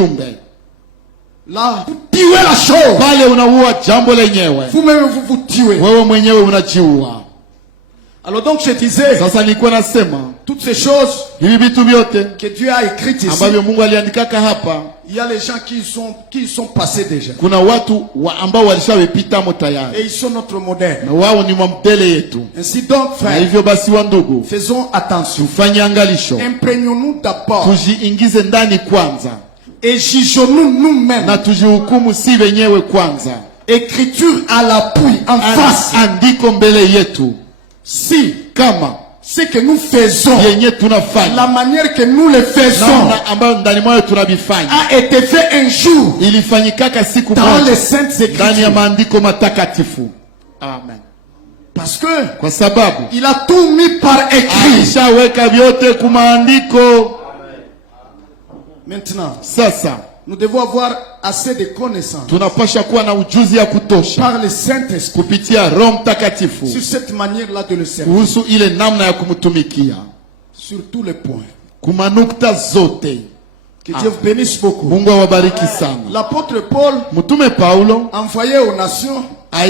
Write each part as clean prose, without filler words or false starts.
ujumbe. Là, vous tuez la chose. Pale unaua jambo lenyewe. Vous-même vous tuez. Wewe mwenyewe unajiua. Alors donc je disais, sasa nilikuwa nasema toutes ces choses hivi vitu vyote que Dieu a écrites ici, ambavyo Mungu aliandika hapa, il y a les gens qui sont passés déjà. Kuna watu ambao walishawepita tayari. Et ils sont notre modèle. Na wao ni modele yetu. Ainsi donc, frère, na hivyo basi wa ndugu, faisons attention. Tufanye angalisho. Imprégnons-nous d'abord. Tujiingize ndani kwanza. Et jugeons-nous nous-mêmes. Na tujihukumu si wenyewe kwanza. Écriture à l'appui, en face. Andiko mbele yetu. Si, kama ce que nous faisons, la manière que nous le faisons, a été fait un jour dans les saintes écritures. Amen. Parce que il a tout mis par écrit. Maintenant, nous devons avoir assez de connaissances par le Saint-Esprit sur cette manière-là de le servir. Sur tous les points. Que Dieu vous bénisse beaucoup. L'apôtre Paul, envoyé aux nations, va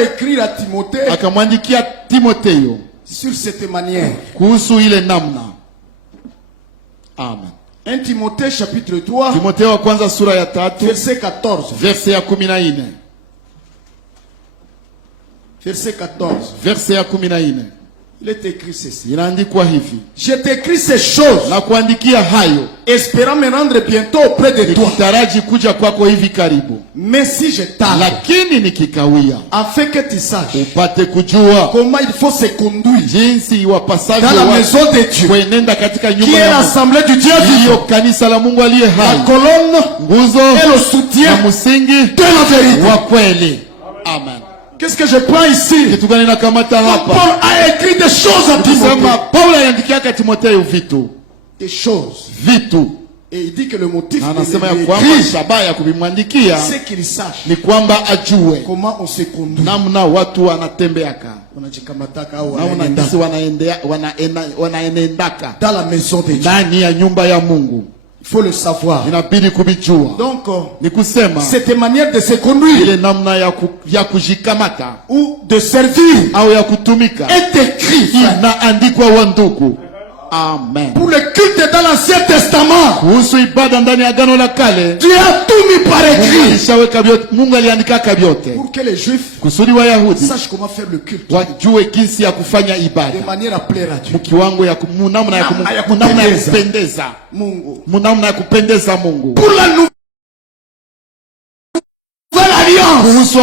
écrire à Timothée sur cette manière. Amen. 1 Timothée chapitre 3, verset 14. Verset 14. Verset 14. Verset 14. Il est écrit ceci. Je t'écris ces choses, espérant me rendre bientôt auprès de toi. Mais si je tarde, afin que tu saches comment il faut se conduire dans la maison de Dieu, qui est l'assemblée du Dieu vivant, la colonne et le soutien de la vérité. Amen. Qu'est-ce que je prends ici? Paul a écrit des choses à Timothée. Des choses. Et il dit que le motif de l'écrit, c'est qu'il sache comment on se conduit. Dans la maison de Dieu. Il faut le savoir. Donc, cette manière de se conduire ou de servir est écrit Amen. Pour le culte dans l'Ancien Testament, Dieu a tout mis par écrit pour que les Juifs sachent comment faire le culte de manière à plaire à Dieu. Pour la nouvelle alliance,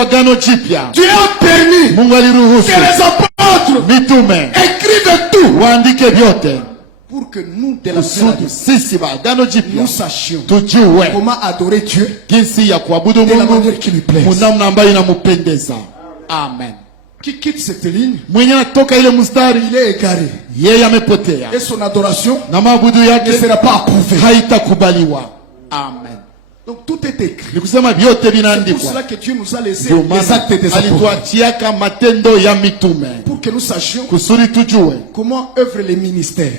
Dieu a permis que les apôtres écrivent tout pour que nous, de la nous sachions comment adorer Dieu de la manière qui lui plaît. Amen. Qui quitte cette ligne, il est égaré. Et son adoration ne sera pas approuvée. Amen. Donc tout est écrit. C'est pour cela que Dieu nous a laissé les actes des apôtres. Pour que nous sachions comment œuvrent les ministères.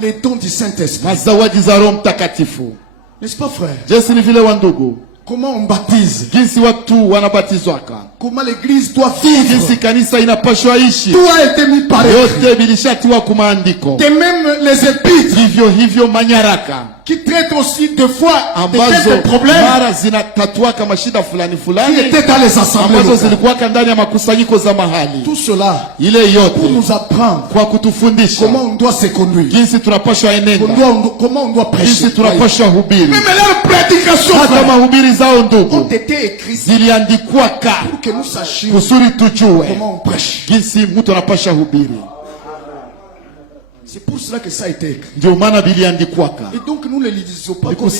Les dons du Saint-Esprit. N'est-ce pas, frère? Comment on baptise? Comment l'église doit vivre? Tout a été mis par écrit. Et même les épîtres qui traitent aussi des fois des problèmes qui étaient dans les assemblées locales. Tout cela pour nous apprendre comment on doit se conduire, comment on doit prêcher. Même leurs prédications ont été écrites pour que nous sachions comment on prêche. C'est pour cela que ça a été écrit. Et donc nous ne lisons pas comme une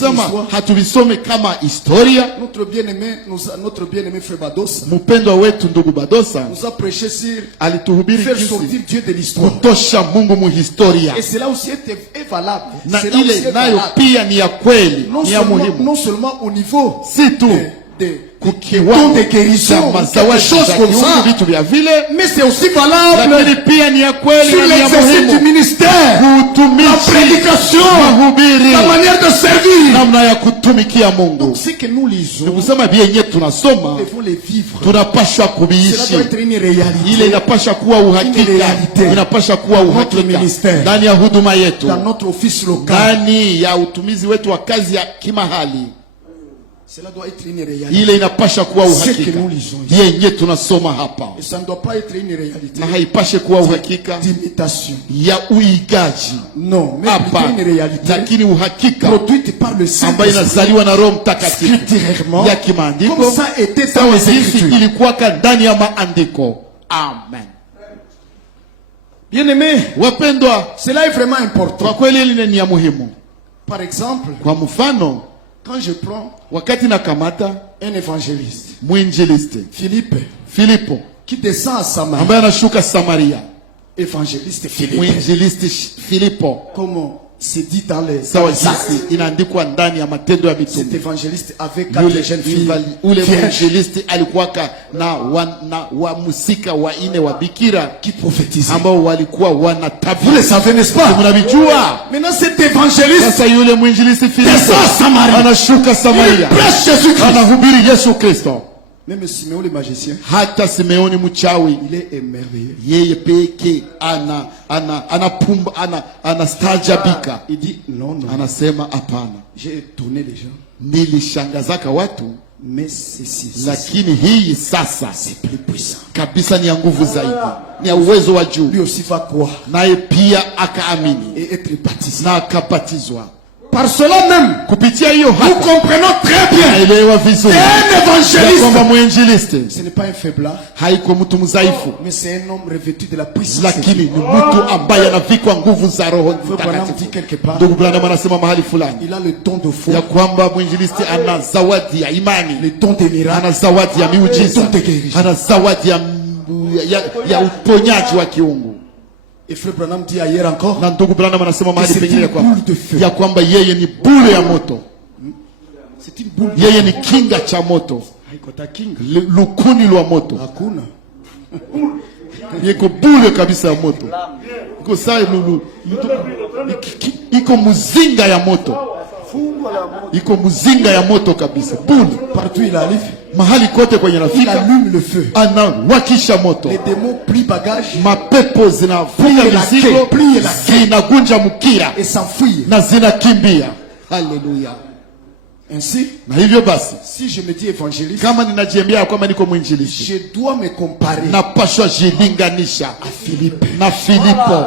histoire. Notre bien-aimé frère Badosa nous a prêché sur faire sortir Dieu de l'histoire. Et cela aussi est valable. Non seulement au niveau kukiwa de guérison, quelque chose comme ça. Mais c'est aussi valable sur l'exercice du ministère, la prédication, la manière de servir. Donc ce que nous lisons, nous devons les vivre. Cela doit être une réalité. Notre ministère, dans notre office local. Cela doit être une réalité. Ce que nous lisons ici. Et ça ne doit pas être une réalité d'imitation. Non, mais plutôt une réalité produite par le Saint-Esprit scripturairement, comme ça était dans les Écritures. Amen. Bien-aimé, cela est vraiment important. Par exemple, quand je prends un évangéliste, Philippe, qui descend à Samarie, évangéliste Philippe, comment c'est dit dans les actes. Cet évangéliste avait 4 jeunes filles. Qui prophétisaient. Vous le savez, n'est-ce pas? Maintenant cet évangéliste descend à Samarie. Il prêche Jésus-Christ. Même Simeon le magicien, il est émerveillé. Il dit non, j'ai étonné les gens. Mais ceci, c'est plus puissant. Lui aussi va croire et être baptisé. Par cela même, nous comprenons très bien qu'un évangéliste, ce n'est pas un faiblard, mais c'est un homme revêtu de la puissance. Dit quelque part, il a le don de foi, le don de miracles, le don de guérison. Et Frère Branham dit hier encore que c'est une boule de feu. C'est une boule de feu. Kinga cha moto. Lukuni lwa moto. Hakuna. Yeko bule kabisa ya moto. Iko saa iko muzinga ya moto. Iko muzinga ya moto kabisa. Bule. Partout il arrive. Mahali kote kwenye nafika, il allume le feu. Anawakisha moto. Les démons plient bagage. Mapepo zinafunga mizigo, zinagunja mkia et s'enfuir. Na zinakimbia. Haleluya. Ainsi, na hivyo basi, si je me dis évangéliste, kama ninajiambia kwamba niko mwinjilisti, je dois me comparer. Napaswa jilinganisha à Philippe. Na Filipo.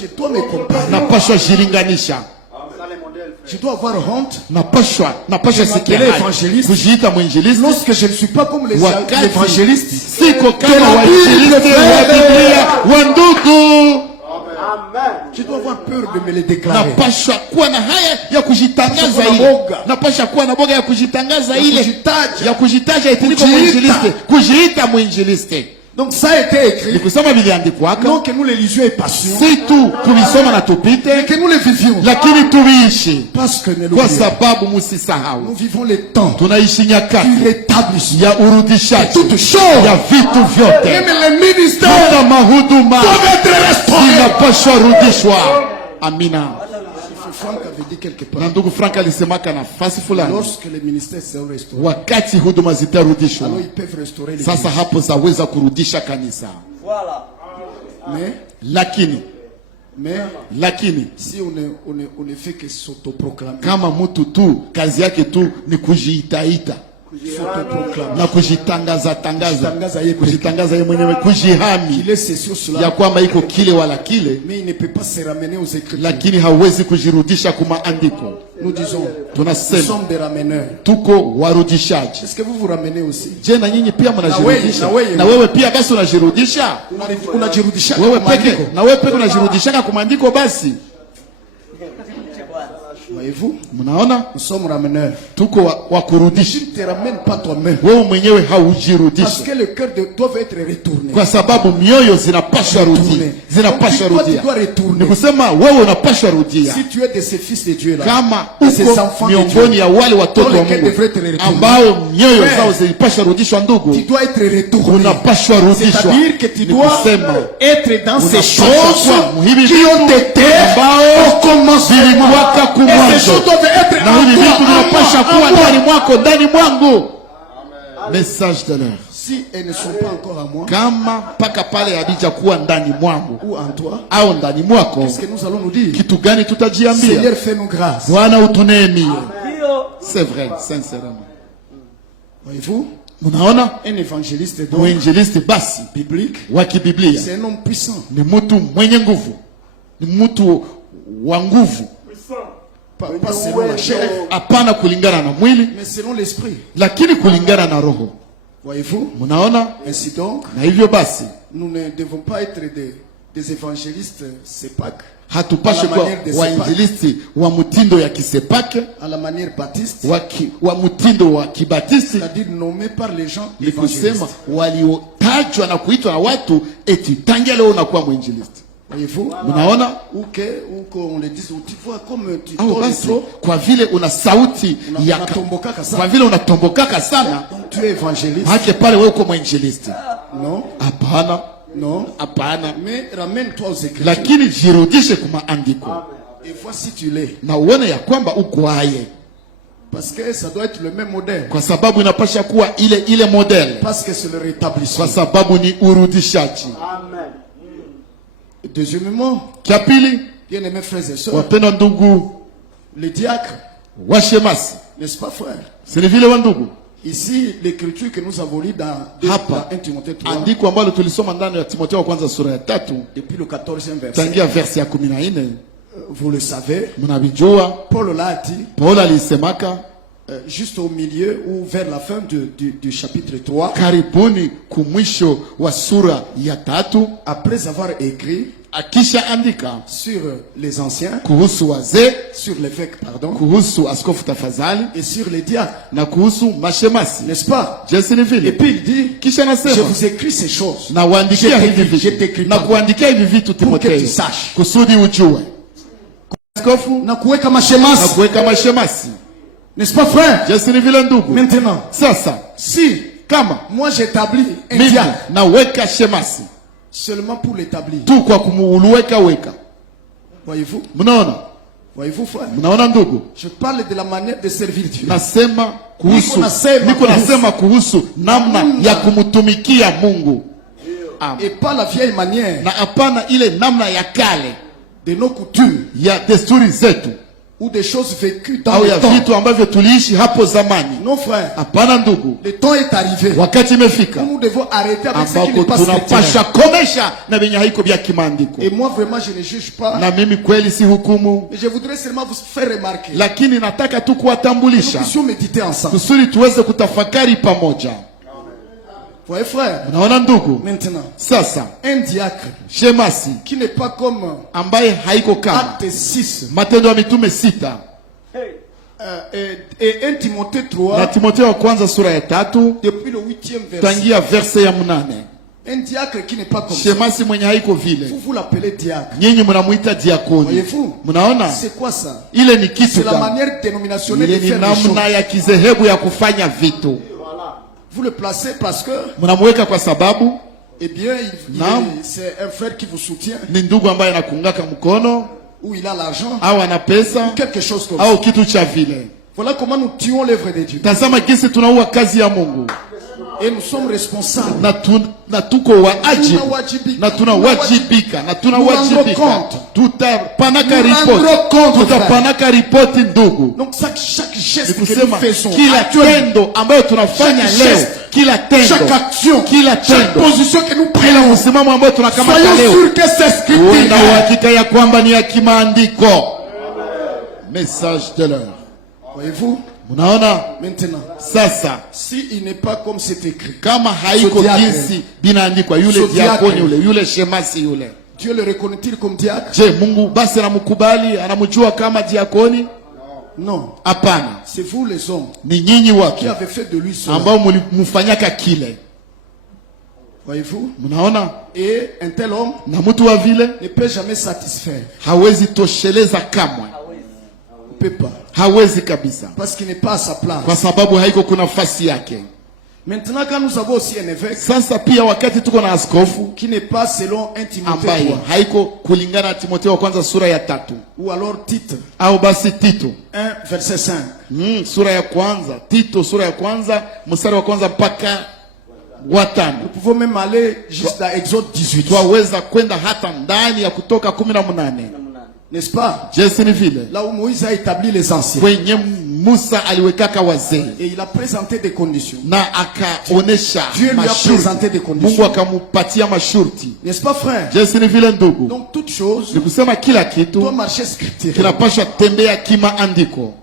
Je dois me comparer. Napaswa jilinganisha. Je dois avoir honte. Napaswa sikia kujiita mwinjilisti lorsque je ne suis pas comme les évangélistes. Siko kama wainjilisti wa Biblia wa ndugu. Je dois avoir peur de me les déclarer. Napaswa kuwa na haya ya kujitangaza ile. Napaswa kuwa na boga ya kujitangaza ile. Ya kujitaja eti niko mwinjilisti. Kujiita mwinjilisti. Donc ça a été écrit. Non que nous les lisions et passions. C'est tout. Mais que nous les vivions. Parce que nous vivons les temps du rétablissement de toutes choses. Même les ministères doivent être restaurés. Amina. Franck avait dit quelque part. Lorsque les ministères sont restaurés, alors ils peuvent restaurer les sasa hapo zaweza kurudisha kanisa. Voilà. Lakini si on ne fait que s'autoproclamer, kama mtu tu kazi yake tu ni kujiitaita na kujitangaza kujitangaza yeye mwenyewe, kujihami ya kwamba iko kile wala kile, lakini hawezi kujirudisha kwa maandiko. Tunasema tuko warudishaji. Je, na nyinyi pia mnajirudisha? Na wewe pia basi unajirudisha? Wewe peke unajirudisha kwa maandiko basi? Voyez-vous? Mnaona? Nous sommes rameneurs. Tuko wa kurudisha. Tu ne te ramènes pas toi-même. Wewe mwenyewe Parce haujirudisha. que le cœur doit être retourné. Kwa sababu mioyo zinapaswa rudia. Zinapaswa rudia. Ni kusema wewe unapaswa rudia. Si tu es de ces fils de Dieu là. Kama uko miongoni ya wale watoto wa Mungu ambao mioyo zao zilipaswa rudishwa, ndugu, tu dois être retourné. Unapaswa rudishwa. C'est-à-dire que tu dois être dans ces choses qui ont été au commencement. Et ces choses doivent être na hivi vitu vinapaswa kuwa ndani mwako, ndani mwangu. Message de l'heure. Si elles ne sont pas encore à moi, kama paka pale habija kuwa ndani mwangu ou en toi, au ndani mwako, qu'est-ce que nous allons nous dire? Kitu gani tutajiambia? Seigneur, fais-nous grâce. Bwana utuneemie. C'est vrai, sincèrement. Voyez-vous? Munaona? Un évangéliste donc, mwinjilisti basi biblique, wa kibiblia, c'est un homme puissant. Ni mtu mwenye nguvu. Ni mtu wa nguvu. Pas selon la chair, hapana kulingana na mwili, mais selon l'esprit. Lakini kulingana na roho. Voyez-vous? Munaona? Ainsi donc, na hivyo basi, nous ne devons pas être des évangélistes CEPAC. Hatupashe kwa wainjilisti wa mtindo ya kisepake, à la manière baptiste, wa mtindo wa kibatisti, c'est-à-dire nommé par les gens ni kusema waliotajwa na kuitwa na watu eti tangia leo unakuwa mwinjilisti. Voyez-vous? Mnaona? Ou qu'on le dise, tu vois comme tu tournes trop, kwa vile una sauti ya kwa vile unatombokaka sana, donc tu es évangéliste. Hake pale wewe uko mwinjilisti. Non. Hapana. Non. Hapana. Mais ramène-toi aux Écritures. Lakini jirudishe kwa maandiko. Et vois si tu l'es. Na uone ya kwamba uko aye. Parce que ça doit être le même modèle. Kwa sababu inapasha kuwa ile modèle. Parce que c'est le rétablissement. Kwa sababu ni urudishaji. Amen. Deuxièmement, Kiapili, bien-aimés frères et sœurs, wapenda ndugu, les diacres, washemasi, n'est-ce pas frère? C'est vile wa ndugu. Ici, l'écriture que nous avons lue dans 1 Timothée 3, andiko ambalo tulisoma ndani ya Timotheo wa kwanza sura ya 3, depuis le 14e verset, tangia verse ya 14, vous le savez, mnavijua, Paul l'a dit, Paul alisemaka juste au milieu ou vers la fin du chapitre 3, karibuni kumwisho wa sura ya 3, après avoir écrit akisha andika sur les anciens, kuhusu wazee, sur l'évêque pardon, kuhusu askofu tafadhali, et sur les diacres, na kuhusu mashemasi, n'est-ce pas? Et puis il dit, kisha nasema, je vous écris ces choses, na waandikia hivi vitu, na kuandikia hivi vitu Timotheo, kusudi ujue askofu na kuweka mashemasi, na kuweka mashemasi. N'est-ce pas frère? Maintenant, sasa, si kama moi j'établis un diacre, na weka shemasi seulement pour l'établir, tu kwa kumuweka weka. Voyez-vous? Mnaona? Voyez-vous frère? Mnaona ndugu? Je parle de la manière de servir Dieu. Nasema kuhusu, niko nasema kuhusu namna ya kumtumikia Mungu. Et pas la vieille manière. Na hapana ile namna ya kale de nos coutumes, ya desturi zetu, ou des choses vécues dans le temps. Vitu ambavyo tuliishi hapo zamani. Non frère. Hapana ndugu. Le temps est arrivé. Wakati imefika. Nous devons arrêter avec ce qui n'est pas tunapasha komesha na benye haiko bya kimandiko. Et moi vraiment je ne juge pas. Na mimi kweli si hukumu. Mais je voudrais seulement vous faire remarquer. Lakini nataka tu kuwatambulisha. Nous puissions méditer ensemble. Kusudi tuweze kutafakari pamoja. Voyez frère. Unaona ndugu? Maintenant. Sasa. Un diacre. Shemasi. Qui n'est pas comme. Ambaye haiko kama. Acte 6. Matendo ya Mitume 6. Et 1 Timothée 3. Na Timotheo wa kwanza sura ya 3. Depuis le 8e verset. Tangia verse ya 8. Un diacre qui n'est pas comme shemasi mwenye haiko vile. Vous l'appelez diacre. Nyinyi mnamuita diakoni. Voyez-vous? Mnaona? C'est quoi ça? Ile ni kitu. C'est la manière dénominationnelle de faire les choses. Namna ya kizehebu ya kufanya vitu. Vous le placez parce que mnamweka kwa sababu eh bien c'est un frère qui vous soutient. Ni ndugu ambaye anakungaka mkono, ou il a l'argent, au ana pesa, quelque chose comme au kitu cha vile. Voilà comment nous tuons l'œuvre de Dieu. Tazama jinsi tunaua kazi ya Mungu. Et nous sommes responsables. Na tuko wajibu. Na tunawajibika. Na tunawajibika. Tutapanaka ripoti. Tutapanaka ripoti ndugu. Donc chaque geste que nous faisons, kila tendo ambayo tunafanya leo, kila tendo, chaque action, kila tendo, chaque position que nous prenons, msimamo ambao tunakamata leo, soyons sûrs que c'est scripté. Una uhakika ya kwamba ni ya kimaandiko. Message de l'heure. Voyez-vous? Munaona? Maintenant, sasa si il n'est pas comme c'est écrit, kama haiko jinsi binaandikwa, yule diakoni yule shemasi yule, Dieu le reconnaît-il comme diacre? Je, Mungu basi anamkubali, anamjua kama diakoni? Non. Hapana. C'est vous les hommes Ni nyinyi wake qui avez fait de lui cela. ambao mlifanyaka kile. Voyez-vous? Mnaona? Et un tel homme Na mtu wa vile ne peut jamais satisfaire. hawezi tosheleza kamwe. Ne peut pas. Hawezi kabisa. Parce qu'il n'est pas à sa place. Kwa sababu haiko kuna nafasi yake. Maintenant, quand nous avons aussi un évêque Sasa pia wakati tuko na askofu qui n'est pas selon 1 Timothée ambaye 3, haiko kulingana na Timotheo wa kwanza sura ya 3 ou alors Tite au basi Tito 1 verset 5. sura ya kwanza, Tito sura ya kwanza mstari wa kwanza mpaka wa 5. Nous pouvons même aller jusqu'à Exode 18. Twaweza kwenda hata ndani ya Kutoka 18. N'est-ce pas? Je si ni vile Là où Moïse a établi les anciens. kwenye Musa aliwekaka wazee Et il a présenté des conditions. na akaonesha Dieu lui a masharti. présenté des Mungu conditions. akamupatia masharti. N'est-ce pas, frère? Je si ni vile ndugu, Donc, toute chose ni kusema kila doit kitu marcher scripturellement. kinapaswa tembea kimaandiko.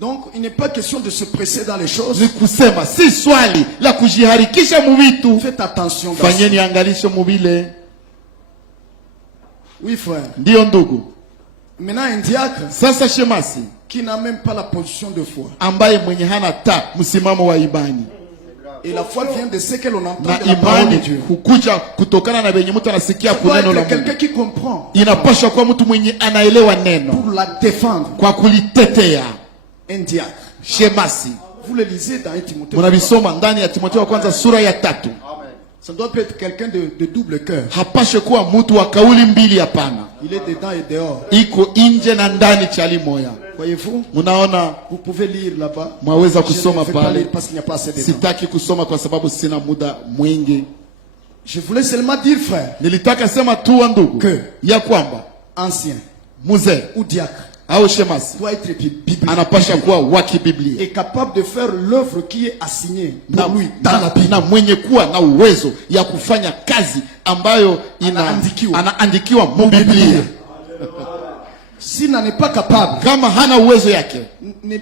Donc, il n'est pas question de se presser dans les choses. Ni kusema si swali la kujiharikisha mu vitu. Faites attention. dans Fanyeni angalisho mu vile. Oui, frère. Ndiyo ndugu. Maintenant, un diacre Sasa shemasi qui n'a même pas la position de foi. ambaye mwenye hana ta msimamo wa imani, Et la foi vient de ce que l'on entend na de la parole de imani Dieu. hukuja kutokana na venye mtu anasikia Ça doit kuneno la être quelqu'un Mungu. qui comprend Inapaswa kuwa mtu mwenye anaelewa neno pour la défendre. kwa kulitetea. Un diacre. Shemasi Vous le lisez dans 1 Timothée. munavisoma ndani ya Timotheo wa kwanza sura ya 3. Ça doit pas être quelqu'un de double cœur. Hapashe kuwa mtu wa kauli mbili, hapana. Il est dedans et dehors. Iko nje na ndani chali moya. Voyez-vous? Munaona, Vous pouvez lire là-bas. mwaweza Je kusoma ne vais pas pale. lire parce qu'il n'y a pas assez de temps. Sitaki kusoma kwa sababu sina muda mwingi. Je voulais seulement dire, frère, Nilitaka sema tu wa ndugu Que? ya kwamba ancien mzee ou diacre au shemasi doit être biblique anapasha kuwa wa kibiblia et capable de faire l'œuvre qui est assignée na, pour lui dans la Bible. na mwenye kuwa na uwezo ya kufanya kazi ambayo anaandikiwa mu Biblia. S'il n'en est pas capable, Kama hana uwezo yake,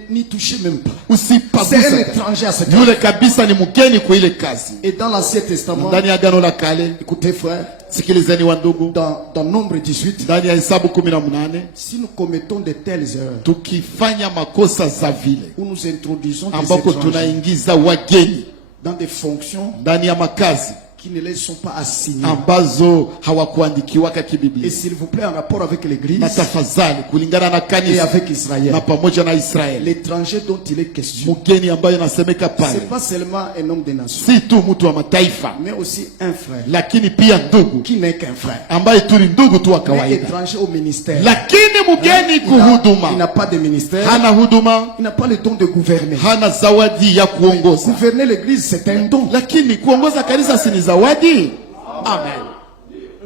n'y touchez même pas. usipaguse. C'est un étranger à cette Yule kabisa ni mgeni kwa ile kazi. Et dans l'Ancien Testament, Ndani ya Agano la Kale, écoutez frère, sikilizeni wa ndugu, dans Nombre 18, ndani ya Hesabu 18, si nous commettons de telles erreurs, tukifanya makosa za vile où nous introduisons des ambako étrangers tunaingiza wageni dans des fonctions ndani ya makazi qui ne les sont pas assignées. ambazo hawakuandikiwaka Et kibiblia, s'il vous plaît, en rapport avec l'Église na tafadhali kulingana na et kanisa avec Israël, na pamoja na Israeli, l'étranger dont il est question, mgeni ambayo inasemeka pale c'est pas seulement un homme des nations, si tu mtu wa mataifa, mais aussi un frère lakini pia ndugu qui n'est qu'un frère, ambaye tu ni ndugu tu wa mais kawaida, étranger au ministère. lakini mgeni Il n'a kuhuduma, pas de ministère, hana huduma, il n'a pas le don de gouverner. hana zawadi ya kuongoza. Gouverner l'Église, c'est un don. Lakini kuongoza kanisa si ni zawadi? Amen.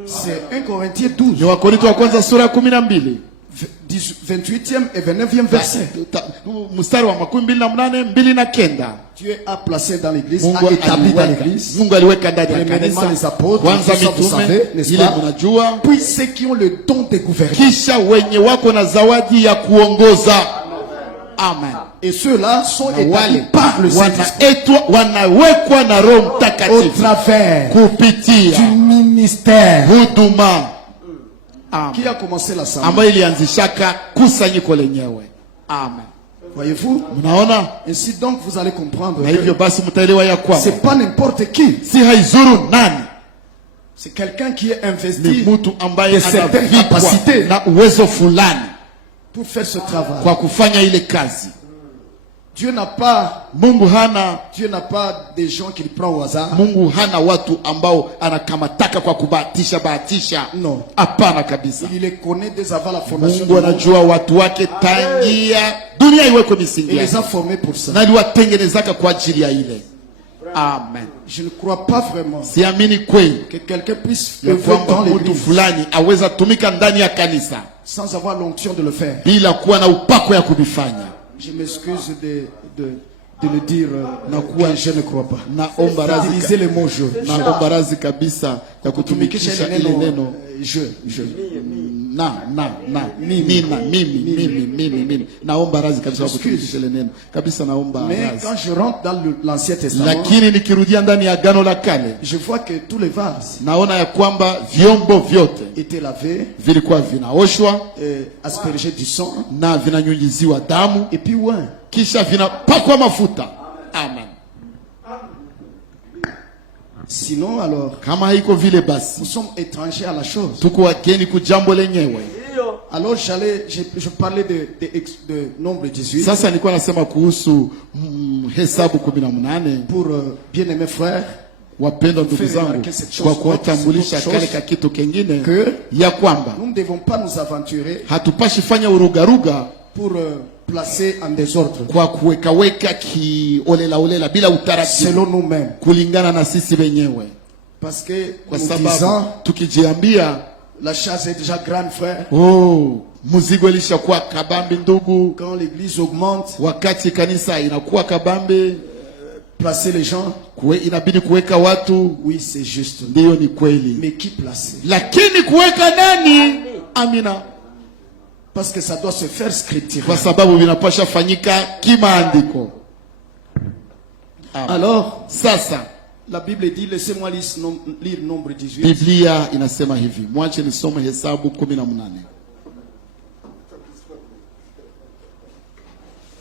C'est 1 Corinthiens 12, Ni Wakorintho wa kwanza sura ya 12 28e et 29e verset. mstari wa 28, 2 na 9. Dieu a placé dans l'Église, Mungu a établi dans aliweka, l'Église, Mungu aliweka ndani ya premièrement les kanisa apôtres, kwanza tout ça vous mitume, savez, n'est-ce ile pas? mnajua, Puis ceux qui ont le don de gouverner. kisha wenye wako na zawadi ya kuongoza. Amen. Et ceux-là sont Na établis wale par le Saint-Esprit wanawekwa na Roho au Mtakatifu travers kupitia du ministère huduma qui a commencé l'assemblée. ambayo ilianzishaka kusanyiko lenyewe. Amen. Voyez-vous? Mnaona? Ainsi donc vous allez comprendre Na hivyo que basi mtaelewa ya kwamba c'est pas n'importe qui. si haizuru nani, C'est quelqu'un qui est ni investi mtu ambaye de certaines anavikwa capacités na uwezo fulani pour faire ce travail. kwa kufanya ile kazi. Dieu n'a pas des gens qu'il prend au hasard. Mungu hana watu ambao anakamataka kwa bahatisha. Non. Hapana kabisa. Il les connaît dès avant la fondation Mungu du monde. anajua watu wake tangia dunia iwekwe Il misingi les a yake, formés pour ça. na aliwatengenezaka kwa ajili ya ile. Amen. Je ne crois pas vraiment Siamini kweli que quelqu'un puisse ya œuvrer dans kwamba mtu l'église fulani aweza tumika ndani ya kanisa sans avoir l'onction de le faire. bila kuwa na upako ya kubifanya. Je m'excuse de le dire, que je ne crois pas. Naomba radhi, Utilisez le mot je. naomba radhi kabisa ya kutumikisha ile neno je. mimi naomba razi kabisa kutumikisha ile neno kabisa, naomba razi. Mais quand je rentre dans l'Ancien Testament, lakini nikirudia ndani ya Agano la Kale, je vois que tous les vases naona ya kwamba vyombo vyote étaient lavés, vilikuwa vinaoshwa, aspergés du sang, na vinanyunyiziwa damu, et puis ouais, kisha vinapakwa mafuta. Amen. Sinon alors, kama haiko vile basi, nous sommes étrangers à la chose. tuko wageni kujambo lenyewe. Alors je parlais de nombre 18. Sasa nilikuwa nasema kuhusu Hesabu 18 pour bien-aimés frères, wapendwa ndugu zangu, kwa kuwatambulisha kale ka kitu kingine ya kwamba nous ne devons pas nous aventurer, hatupashi fanya urugaruga pour placer en désordre, kwa kuweka olela bila utaratibu, selon nous-mêmes, kulingana na sisi wenyewe, parce que kwa sababu tukijiambia la chasse est déjà grande, frère. Muzigo ilishakuwa kabambi ndugu. Quand l'église augmente, wakati kanisa inakuwa kabambi, placer les gens, inabidi kuweka watu. Oui, c'est juste. Ndio, ni kweli. Mais qui placer? Lakini kuweka nani? Amina. Parce que ça doit se faire scripturalement. Kwa sababu vinapasha fanyika kimaandiko. Alors, sasa la Bible dit, laissez-moi lire nombre 18. Biblia inasema hivi, mwache nisome Hesabu 18.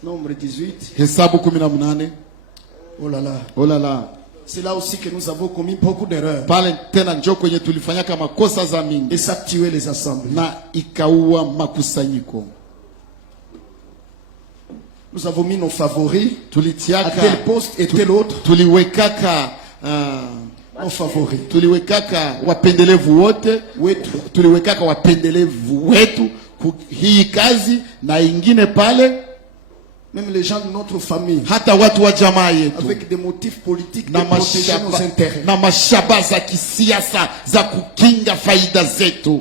Nombre 18. Hesabu 18. Oh là là. Oh là là. C'est là aussi que nous avons commis beaucoup d'erreurs. Pale tena njoo kwenye tulifanyaka makosa za mingi. Et ça tuait les assemblées. Na ikaua makusanyiko. Nous avons mis nos favoris. Tulitiaka à tel poste et tel autre. Tuliwekaka nos favoris. Tuliwekaka wapendelevu wote wetu. Tuliwekaka wapendelevu wetu hii kazi na ingine pale. Même les gens de notre famille, hata watu wa jamaa yetu, avec des motifs politiques de protéger nos intérêts, na mashaba za kisiasa za kukinga faida zetu.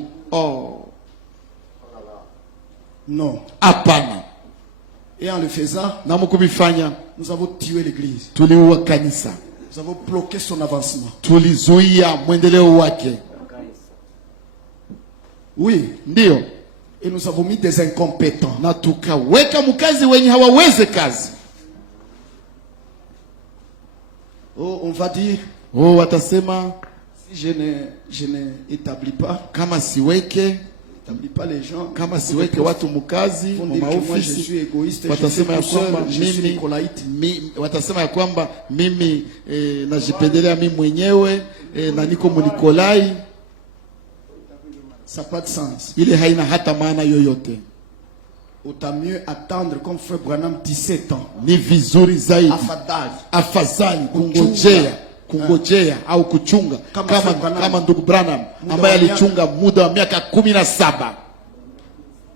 Non. Hapana. Et en le faisant, na mkubifanya, nous avons tué l'église. Tuliua kanisa. Nous avons bloqué son avancement. Tulizuia mwendeleo wake. Oui. Ndio. Et nous avons mis des incompétents. Na tukaweka mkazi wenye hawaweze kazi. On va dire, watasema, si je ne établis pas, kama siweke, établis pas les gens, kama siweke watu mkazi maofisi, watasema ya kwamba mimi najipendelea mimi mwenyewe na niko Mnikolai. Ça n'a pas de sens. Ile haina hata maana yoyote. Autant mieux attendre comme frère Branham 17 ans. Ni vizuri zaidi. Afadhali kungojea au kuchunga kama ndugu Branham ambaye alichunga muda wa miaka 17.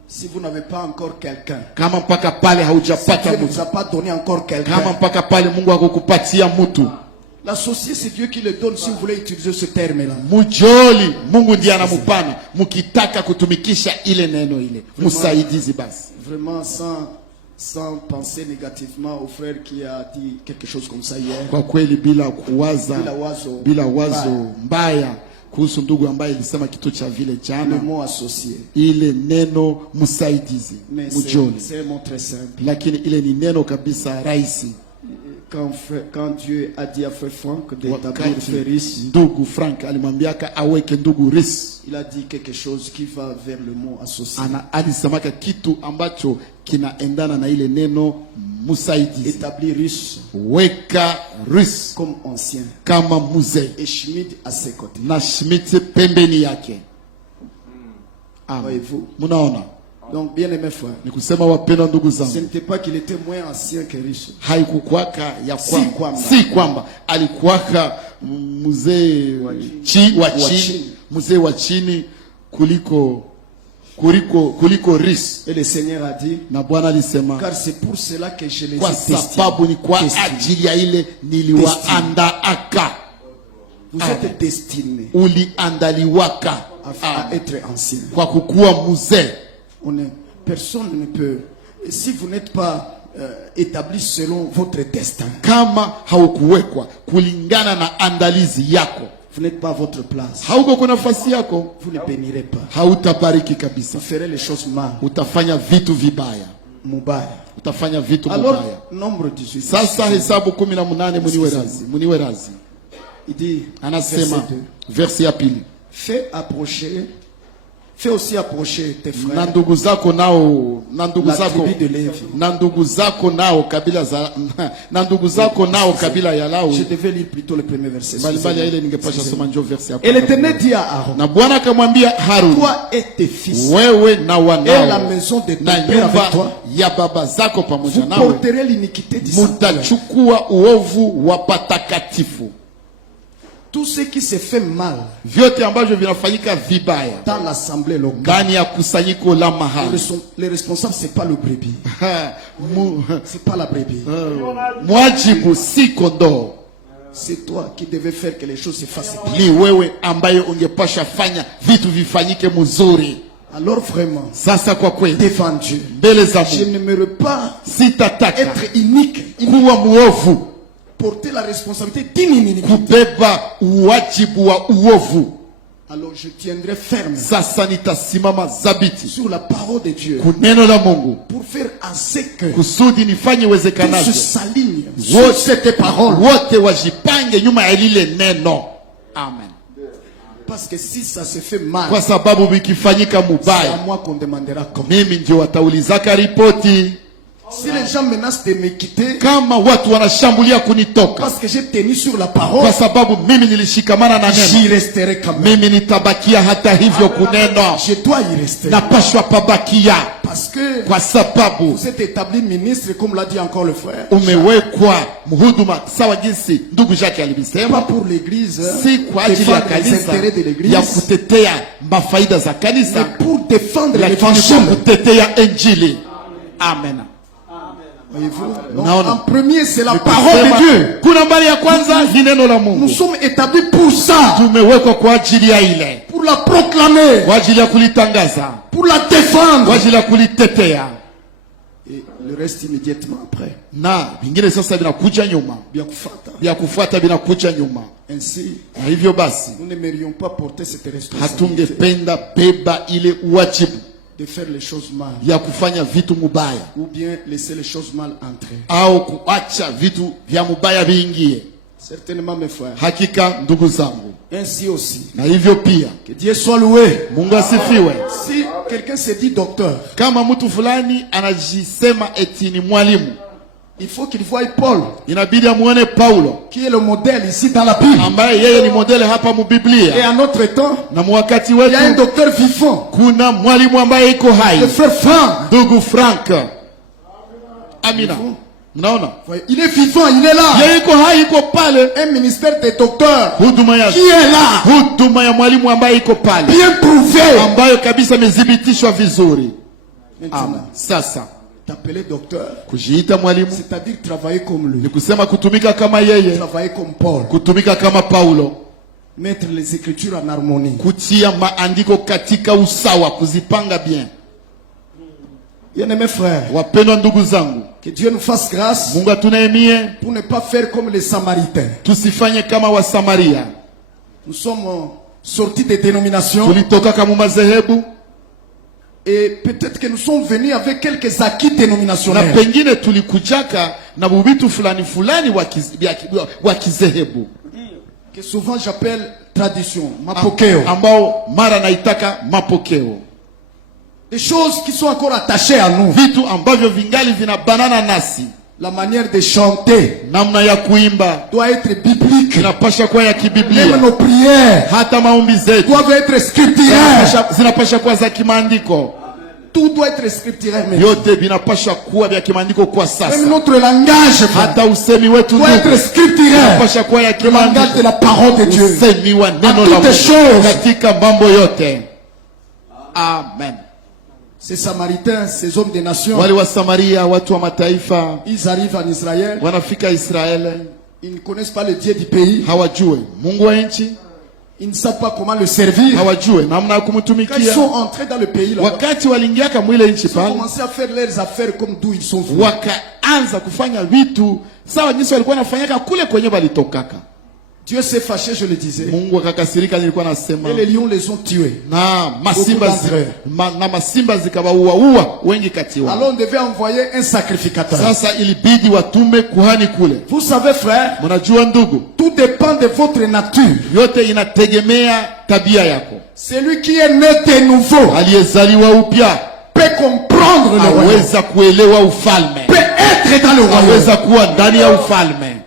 Si vous n'avez pas encore quelqu'un, kama mpaka pale haujapata mtu, vous a pas donné encore quelqu'un, kama mpaka pale Mungu hakukupatia mtu. L'associé, c'est Dieu qui le donne, si vous voulez utiliser ce terme-là. Mujoli, Mungu ndiye anamupana. Mukitaka kutumikisha ile neno ile. Musaidizi basi. Vraiment sans penser négativement au frère qui a dit quelque chose comme ça hier. Kwa kweli bila wazo mbaya kuhusu ndugu ambaye ilisema kitu cha vile jana. Le mot associé. Ile neno musaidizi. Mujoli. C'est un mot très simple. Lakini ile ni neno kabisa rahisi. Quand Dieu a dit à frère Franck d'établir frère Riss, ndugu Frank alimwambiaka aweke ndugu Riss, il a dit quelque chose qui va vers le mot associé. Alisemaka kitu ambacho kinaendana na ile neno musaidizi. Établir Riss, weka Riss comme ancien, kama muzee, et Schmidt à ses côtés, na Schmidt pembeni yake. Voyez-vous? Munaona? Donc bien aimé frère, nikusema wapendwa ndugu zangu, ce n'était pas qu'il était moins ancien que riche. Haikukwaka ya kwamba si kwamba alikuwaka mzee wa chini kuliko Riss. Et le Seigneur a dit, na Bwana alisema, car c'est pour cela que je les ai kwa sababu ni kwa ajili ya ile niliwaandaaka. Vous êtes destinés, uliandaliwaka à être ancien, kwa kukuwa mzee. Personne ne peut, si vous n'êtes pas établi selon votre destin, kama haukuwekwa kulingana na andalizi yako, vous n'êtes pas à votre place, hauko kwa nafasi yako, vous ne bénirez pas. hautabariki kabisa. Vous ferez les choses mal. Utafanya vitu vibaya. Mubaya. Utafanya vitu Alors, mubaya. nombre 18. Sasa Hesabu 18 muniwe razi. Il dit, anasema verset ya pili, fais aussi approcher tes frères. Na ndugu zako nao, na ndugu La zako, tribu de Lévi. na ndugu zako nao kabila za na ndugu zako nao kabila ya Lawi. Je devais lire plutôt le premier verset. Mbali ya ile ningepasha soma njoo verset ya Et l'Éternel dit à Aaron, na Bwana akamwambia Harun, toi et tes fils, wewe na wanao et la maison de ton na père avec toi, ya baba zako pamoja vous nawe, porterez l'iniquité du sanctuaire. mutachukua uovu wa patakatifu. Tout ce qui se fait mal Vyote ambavyo vinafanyika vibaya dans l'assemblée locale, ndani ya kusanyiko la mahali. les responsables, c'est pas le brebis, c'est pas la brebis, Mwajibu si kondoo, c'est toi qui devais faire que les choses se fassent bien. ni wewe ambaye ungepasha fanya vitu vifanyike mzuri. Alors vraiment, Sasa kwa kweli devant Dieu, mbele za je Mungu n'aimerais pas sitataka être unique, kuwa muovu, porter la responsabilité d'une iniquité. kubeba uwajibu wa uovu. Alors je tiendrai ferme Sasa nitasimama zabiti sur la parole de Dieu kuneno la Mungu pour faire en ce que kusudi nifanye tout uwezekanavyo se s'aligne sur cette parole. wote wajipange nyuma ya lile neno. Amen. Parce que si ça se fait mal, Kwa sababu vikifanyika c'est à mubaya, moi qu'on demandera comment. mimi ndio wataulizaka ripoti. Si les gens menacent de me quitter Kama watu wanashambulia kunitoka parce que j'ai tenu sur la parole, kwa sababu mimi nilishikamana na j'y neno, resterai quand même. mimi nitabakia hata hivyo kuneno, Je dois y rester. napashwa pabakia Parce que kwa sababu vous êtes établi ministre, comme l'a dit encore le frère, umewekwa mhuduma sawa jinsi ndugu Jacques pas alivisema, pour l'église, si kwa ajili ya défendre les kanisa intérêts de ya l'église, kutetea mafaida za kanisa, mais pour défendre lakini kwa l'évangile. kutetea injili. Amen. Voyez-vous? Non, Donc, non. en premier, c'est la parole de Dieu. Kuna mbali ya kwanza ni neno la Nous Mungu. sommes établis pour ça, Tumewekwa kwa ajili ya ile, pour la proclamer, kwa ajili ya kulitangaza, pour la kwa défendre. ajili ya kulitetea, Et le reste immédiatement après. na vingine sasa vinakuja nyuma, Bien kufata. vya kufuata vinakuja nyuma. Ainsi, Na hivyo basi nous n'aimerions pas porter cette responsabilité hatungependa beba ile uwajibu de faire les choses mal, ya kufanya vitu mubaya ou bien laisser les choses mal entrer. au kuacha vitu vya mubaya viingie. Certainement, mes frères. Hakika ndugu zangu, Ainsi aussi. na hivyo pia Que Dieu soit loué. Mungu asifiwe. Si quelqu'un se dit docteur, Kama mtu fulani anajisema eti ni mwalimu, il faut qu'il voie Paul, inabidi amuone Paulo qui est le modèle ici dans la Bible. ambaye yeye ni modele hapa Et mubiblia, en notre temps, na mwakati il y a un wetu docteur vivant, kuna mwalimu ambaye iko hai, le frère Franck. ndugu Frank. Amina, mnaona Voyez, il est vivant, il est là. yeye iko hai, iko pale. Un ministère des docteurs Huduma ya qui est là, huduma ya mwalimu ambaye iko pale, bien prouvé. ambayo kabisa imethibitishwa vizuri. Amen. Maintenant, Sasa t'appeler docteur, kujiita mwalimu c'est-à-dire travailler comme ni lui, kusema kutumika kama yeye, travailler comme Paul, kutumika kama Paulo, mettre les écritures en harmonie. kutia maandiko katika usawa, kuzipanga bien. Bien-aimés frères, Wapendwa ndugu zangu, que Dieu nous fasse grâce Mungu atunaemie pour ne pas faire comme les Samaritains. tusifanye kama Wasamaria. Nous sommes sortis des dénominations Tulitoka kama madhehebu et peut-être que nous sommes venus avec quelques acquis na dénominationnels. pengine tulikujaka na bubitu fulani fulani wa kizehebu Que souvent j'appelle tradition, mapokeo. ambao mara naitaka mapokeo, Des choses qui sont encore attachées à nous. vitu ambavyo vingali vinabanana nasi. La manière de chanter Namna ya kuimba doit être biblique. inapasha kuwa ya Même kibiblia, nos prières hata maombi zetu doivent être scripturaires. zinapasha kuwa za kimaandiko. Tout doit être scripturaire. Même Vyote vinapasha kuwa vya kimaandiko kwa sasa. notre langage Hata usemi wetu doit être scripturaire. unapasha kuwa ya Le langage de kimaandiko, la parole de Dieu. usemi wa neno À la toutes les Mungu choses. katika mambo yote. Amen. Ces Samaritains, ces hommes des nations, Wale wa Samaria, watu wa mataifa, ils arrivent en Israël. wanafika Israeli, Ils ne connaissent pas le Dieu du pays. hawajue Mungu wa nchi, Ils ne savent pas comment le servir. hawajue namna ya Quand ils kumtumikia. sont entrés dans le pays, là, Wakati waliingiaka mwile nchi ils ont pale, commencé à faire leurs affaires comme d'où ils sont venus. wakaanza kufanya vitu sawa jinsi walikuwa wanafanyaka kule kwenye walitokaka. Dieu s'est fâché, je le disais. Mungu akakasirika, nilikuwa nasema. Et les lions les ont tués. Na masimba zikawaua wengi kati yao. Alors on devait envoyer un sacrificateur. Sasa ilibidi watume kuhani kule. Vous savez frère, mnajua ndugu, tout dépend de votre nature. Yote inategemea tabia yako. Celui qui est né de nouveau, aliyezaliwa upya, peut comprendre le royaume. Aweza kuelewa ufalme. Peut être dans le royaume. Aweza kuwa ndani ya ufalme.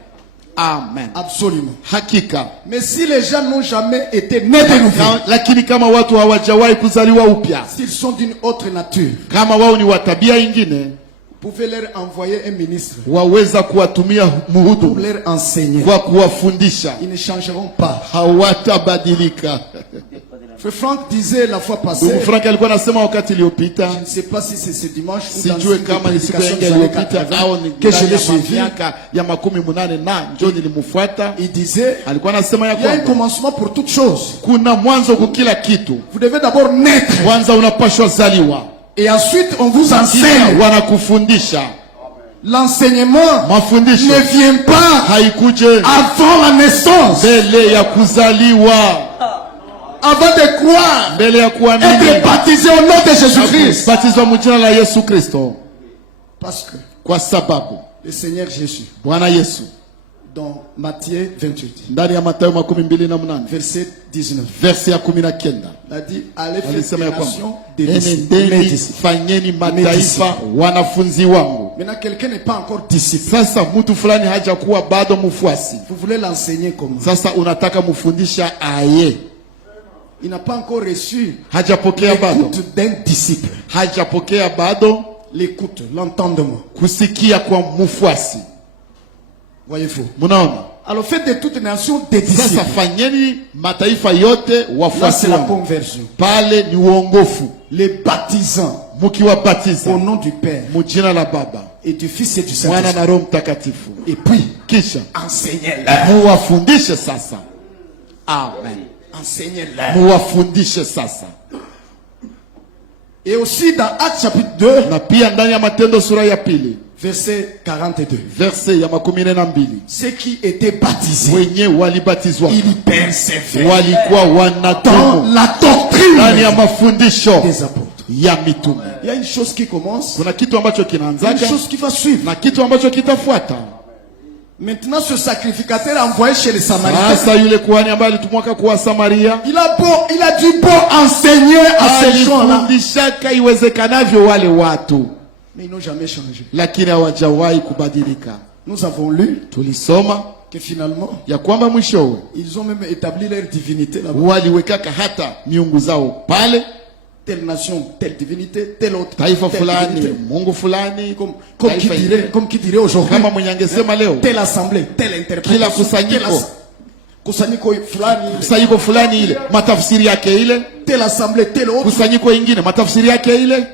Amen. Absolument. Hakika. Mais si les gens n'ont jamais été nés de nouveau, lakini kama watu hawajawahi kuzaliwa upya, s'ils sont d'une autre nature, kama wao ni wa tabia ingine, vous pouvez leur envoyer un ministre, waweza kuwatumia muhudumu, pour leur enseigner, kwa kuwafundisha. Ils ne changeront pas. Hawatabadilika. Frère Franck disait la fois passée, Ndugu Frank alikuwa anasema wakati iliyopita, je ne sais pas si c'est ce dimanche ou dans sijue kama ni siku ya iliyopita au ni que je l'ai suivi, miaka ya 80 na njoo nilimfuata. Il disait, alikuwa anasema ya il y a un kwamba commencement pour toute chose. kuna mwanzo kwa kila kitu. Vous devez d'abord naître. Kwanza unapaswa zaliwa. Et ensuite on vous enseigne. Wanakufundisha. L'enseignement mafundisho ne vient pas haikuje avant la naissance. Mbele ya kuzaliwa. Avant de croire, être baptisé au nom de Jésus-Christ. Batizwa mjina la Yesu Kristo. Parce que kwa sababu le Seigneur Jésus, Bwana Yesu, dans Matthieu 28, ndani ya Mathayo 28 verset 19, verset ya 19, a dit, allez faire des nations des disciples. Enendeni fanyeni mataifa wanafunzi wangu. Maintenant quelqu'un n'est pas encore disciple. Sasa mtu fulani hajakuwa bado mfuasi. Vous voulez l'enseigner comment? Sasa unataka mfundisha aye. Il n'a pas encore reçu l'écoute d'un disciple. Hajapokea bado l'écoute, l'entendement. Kusikia kwa mfuasi. Voyez-vous? Munaona? Alors faites de toutes les nations des disciples. Sasa fanyeni mataifa yote wafuasi. Là c'est la conversion. Pale ni uongofu. Les baptisants. Mukiwabatiza au nom du Père. Mujina la Baba. Et du Fils et du Saint-Esprit. Mwana na Roho Mtakatifu. Et puis kisha enseignez-leur. Muwafundishe sasa. Amen. Enseignez-leur. Muwafundishe sasa. Et aussi dans Actes chapitre 2, na pia ndani ya Matendo sura ya pili, verset 42, verset ya 42, ceux qui étaient baptisés, wenye walibatizwa, ils persévéraient walikuwa wanatoka dans la doctrine ndani ya mafundisho des apôtres. Ya mitume. Il y a une chose qui commence, kuna kitu ambacho kinaanza, une chose qui va suivre, na kitu ambacho kitafuata. Maintenant ce sacrificateur envoyé chez les Samaritains, sasa yule kuhani ambaye alitumwaka kwa Samaria, il a dû enseigner à ces gens-là, alifundishaka iwezekanavyo wale watu, mais ils n'ont jamais changé. Lakini hawajawahi kubadilika. Nous avons lu, tulisoma que finalement, ya kwamba mwishowe ils ont même établi leur divinité là-bas. Waliwekaka hata miungu zao pale. Telle nation, telle divinité, telle autre. Taifa fulani, Mungu fulani, comme qui dirait aujourd'hui. Kama mwenye angesema leo. Telle assemblée, telle interprétation. Kila kusanyiko. Kusanyiko fulani. Kusanyiko fulani ile, matafsiri yake ile. Telle assemblée, telle autre. Kusanyiko ingine, matafsiri yake ile.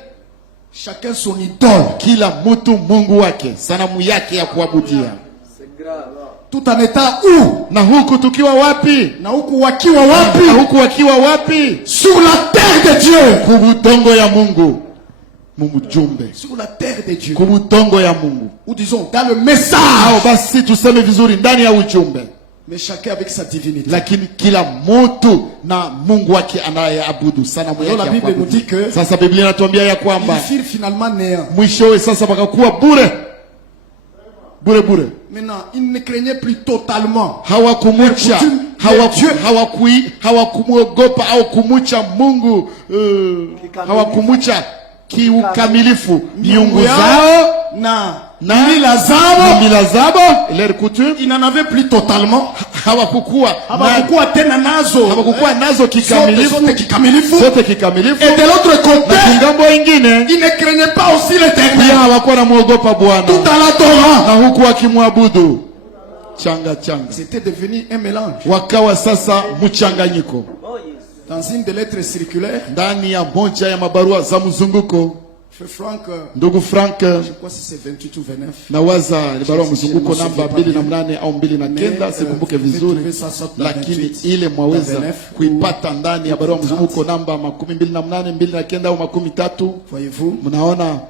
Chacun son idole. Kila mtu Mungu wake, sanamu yake ya kuabudia. C'est grave. Tout en état où? Na huku tukiwa wapi? Na huku wakiwa wapi? Na huku wakiwa wapi? Sur la terre de Dieu. Kubudongo ya Mungu. Mungu jumbe. Sur la terre de Dieu. Kubudongo ya Mungu. Ou disons dans le message. Au basi tuseme vizuri ndani ya ujumbe. Mais chacun avec sa divinité. Lakini kila mtu na Mungu wake anayeabudu sana mwenye. La Bible nous dit que sasa Biblia inatuambia ya kwamba ils firent finalement néant. Mwishowe sasa wakakuwa bure. Bure. Maintenant, ils ne craignaient plus totalement. Hawakumucha, hawakumuogopa au kumucha Mungu, hawakumucha kiukamilifu miungu zao na mila zao, leur coutume. Ils n'en avaient plus totalement. Hawakukuwa nazo kikamilifu. Sote kikamilifu. Et de l'autre côté, ils ne craignaient pas aussi l'Éternel. Hawakuwa na muogopa Bwana. Tout en l'adorant. Na huku wakimwabudu. Changa. C'était devenu un mélange. Wakawa sasa mchanganyiko. Dans une des lettres circulaires, ndani ya moja ya mabarua za mzunguko, ndugu Frank, je crois que c'est 28 ou 29. Nawaza ni barua mzunguko namba 28 au 29, sikumbuke vizuri, lakini ile mwaweza kuipata ndani ya barua mzunguko namba 28, 29 au 30. Voyez-vous? Mnaona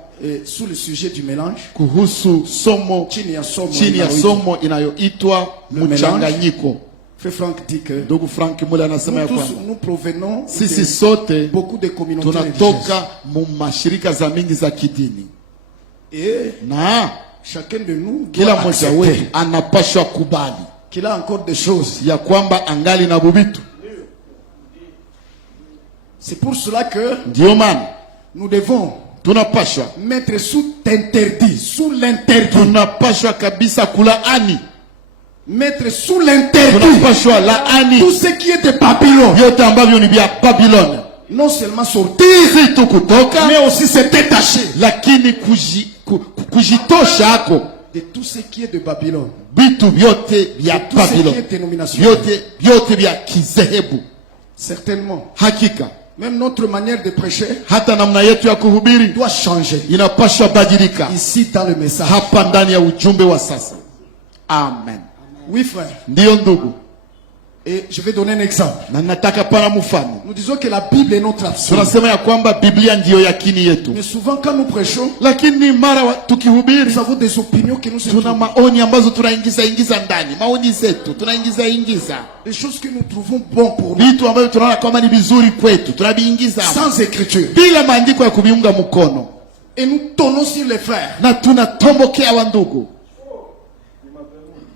sous le sujet du mélange, kuhusu somo chini ya somo inayoitwa mchanganyiko. Frère Franck dit que ndugu Frank Mule anasema ya kwamba nous provenons sisi sote beaucoup de communautés tunatoka mu mashirika za mingi za kidini, et na chacun de nous kila doit mmoja wetu accepter anapaswa kubali qu'il a encore des choses. ya kwamba angali na bubitu. C'est pour cela que Ndio maana nous devons tunapaswa mettre sous interdit, sous l'interdit, tunapaswa kabisa kulaani, mettre sous l'interdit tunapaswa laani tout ce qui est de Babylone. vyote ambavyo ni vya Babiloni, Non seulement sortir, si tu kutoka, mais aussi se détacher lakini kujitosha hako de tout ce qui est de Babylone, vitu vyote vya tout ce qui Babiloni, est dénominationnel. vyote vya kizehebu. Certainement. Hakika Même notre manière de prêcher hata namna yetu ya kuhubiri doit changer. inapaswa badilika Ici dans le message. hapa ndani ya ujumbe wa sasa. Amen. Oui frère. Ndiyo ndugu, Et je vais donner un exemple. na nataka pana mfano. Nous disons que la Bible est notre absolu. Tunasema ya kwamba Biblia ndiyo yakini yetu, Mais souvent quand nous prêchons, lakini mara tukihubiri nous avons des opinions que nous tuna avons. maoni ambazo tunaingiza ndani, maoni zetu tunaingiza Des choses que nous trouvons bon pour nous. vitu ambavyo tunaona kama ni vizuri kwetu, tunaviingiza Sans écriture. bila maandiko ya kuviunga mkono, Et nous tonnons sur les frères. na tunatombokea wa ndugu.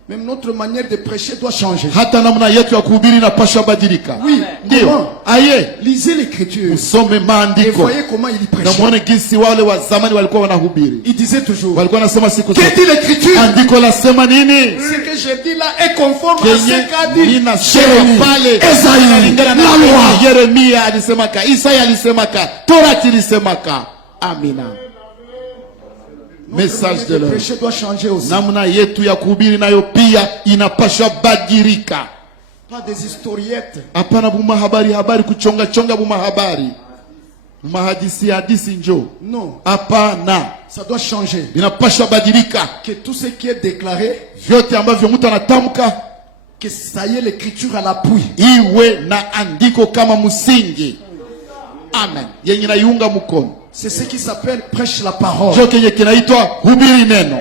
Même notre manière de prêcher doit changer. Hata namna yetu ya kuhubiri inapaswa badilika. Oui. Ndio. Comment? Aye, Lisez l'écriture. usome Et maandiko voyez comment il na prêchait. muone jinsi wale wa zamani walikuwa wanahubiri. Il disait toujours. Walikuwa wanasema siku Que zote, dit l'écriture? andiko lasema nini? Ce que je dis là est conforme à ce Kenye qu'a dit ninasema Jérémie, pale Esaïe, inalingana na la loi. Yeremia alisemaka, Isaya alisemaka, Torati ilisemaka. Amina. Message de Le l'heure. prêcher doit changer aussi. Namna yetu ya kuhubiri nayo pia inapaswa badilika. Pas des historiettes. Hapana buma habari kuchonga buma habari. Hadisi njo. Non. Hapana. Ça doit changer. Inapaswa badilika. Que tout ce qui est déclaré, Vyote ambavyo mtu anatamka que ça y est l'écriture à l'appui. iwe na andiko kama msingi. Amen. Yenye naiunga mkono. C'est ce qui s'appelle prêche la parole. Ndio kenye kinaitwa hubiri neno.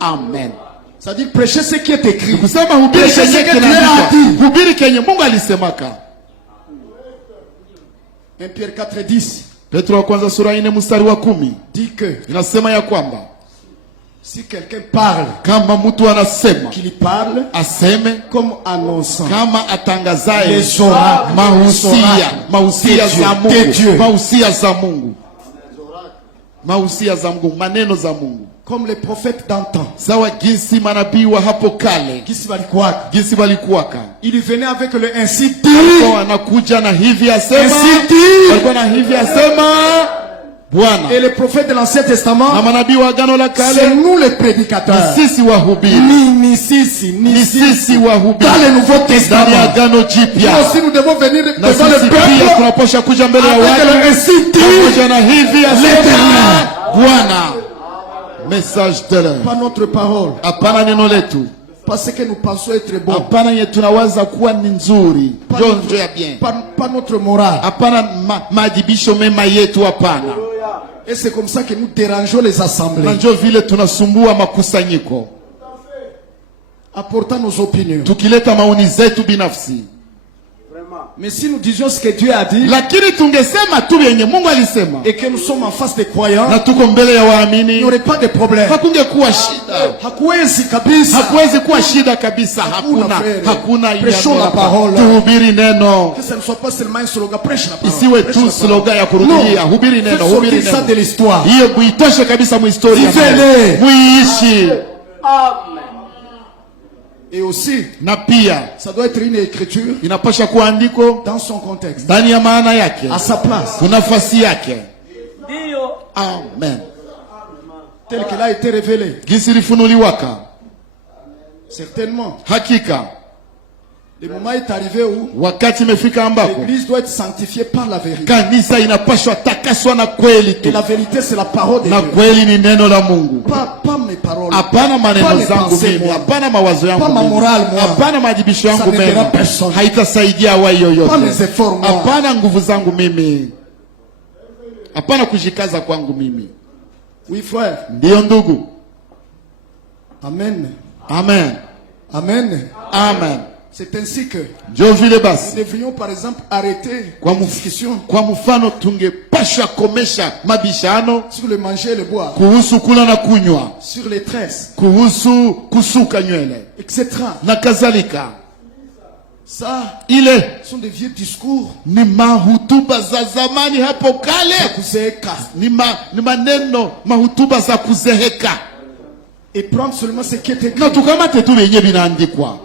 Amen. C'est-à-dire prêcher ce qui est écrit. Kusema hubiri Prêcher ce kenye que Dieu a kinaandikwa. dit. Hubiri kenye Mungu alisemaka. 1 Pierre 4:10 Petro wa kwanza sura 4 mstari wa 10 dit que inasema ya kwamba si quelqu'un parle, kama mtu anasema qu'il parle aseme comme annonçant kama atangazaye les oracles, mahusia za de Dieu. Mungu, mahusia za Mungu, mahusia za Mungu, maneno za Mungu, comme les prophètes d'antan. sawa jinsi manabii wa hapo kale jinsi walikuwaka. Il venait avec le ainsi dit. Anakuja na hivi asema, Ainsi dit. walikuwa na hivi asema Bwana. Et les prophètes de l'Ancien Testament, Na manabii wa Agano la c'est Kale nous les prédicateurs. ni sisi wahubiri, Ni sisi wahubiri dans le Nouveau ndani ya Testament. Agano Nous Jipya. aussi nous devons venir Na devant le sisi pia peuple tunaposha kuja mbele ya avec watu le ainsi dit. pamoja na hivi asema L'Éternel. Bwana. Message de l'heure. Pas notre parole. Hapana neno letu, Parce que nous pensons être bons. hapana yenye tunawaza kuwa ni nzuri, njo ya bien. Pas notre morale. Hapana maadibisho mema yetu, hapana. Et c'est comme ça que nous dérangeons les Na assemblées. njo vile tunasumbua makusanyiko Apportant nos opinions. tukileta maoni zetu binafsi. Mais si nous disions ce que Dieu a dit Lakini tungesema tu yenye Mungu alisema et que nous sommes en face des croyants, na tuko mbele ya il n'y waamini, aurait pas de problème. hakungekuwa shida, Hakuwezi kabisa. hakuwezi kuwa shida kabisa. Hakuna Prêchons la parole. tuhubiri neno, Que ce ne soit pas seulement un slogan, prêche la parole. isiwe Prêche tu la parole. slogan ya kurudia, hubiri Faites neno, hubiri sortir ça de neno. l'histoire. Hiyo muitoshe kabisa muhistoria, Vivele. muiishi. Et aussi, Na pia ça doit être une écriture inapasha kuandiko dans son contexte, ndani ya maana yake, à sa place, kuna nafasi yake. Amen. tel qu'il a été révélé. Jinsi lifunuliwaka, Certainement. hakika Le moment est arrivé où wakati imefika ambako l'église doit être sanctifiée par la vérité. kanisa inapashwa takaswa na kweli Et tu, la vérité, c'est la parole de na Dieu. kweli ni neno la Mungu. Pas mes paroles. Hapana Pas maneno mes zangu pensées, mimi, moi. hapana mawazo yangu Pas ma mimi, morale, moi. hapana maadibisho Ça yangu n'aidera mema, personne. haitasaidia wa Pas yoyote, mes efforts, moi. hapana nguvu zangu mimi, hapana kujikaza kwangu mimi. Oui, frère. Ndiyo ndugu. Amen. Amen. Amen. Amen. C'est ainsi que ndio vile basi nous devrions par exemple arrêter kwa la discussion kwa mfano tungepasha komesha mabishano sur le manger et le boire, kuhusu kula na kunywa, sur les tresses, kuhusu kusuka nywele etc. na kadhalika. Ça, Ile sont des vieux discours. ni mahutuba za zamani hapo kale, ni maneno mahutuba za kuzeheka. Et prendre seulement ce qui est écrit. Na tukamate tu yenye binaandikwa.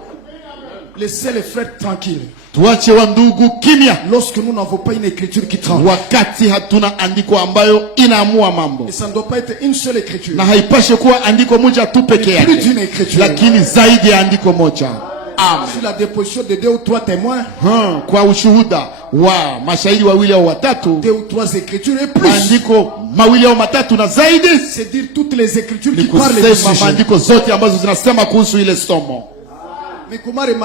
Laissez les frères tranquilles. Tuache wa ndugu kimya lorsque nous n'avons pas une écriture qui tranche. Wakati hatuna andiko ambayo inaamua mambo. Et ça ne doit pas être une seule écriture. Na haipashe kuwa andiko moja tu peke yake. Plus d'une écriture. Lakini zaidi ya andiko moja. Amen. Sur la déposition de 2 ou 3 témoins. Kwa ushuhuda wa mashahidi wawili au watatu. 2 ou 3 écritures et plus. Andiko mawili au matatu na zaidi. C'est dire toutes les écritures qui parlent de ce sujet. Andiko zote ambazo zinasema kuhusu ile somo. Mais comment remarquer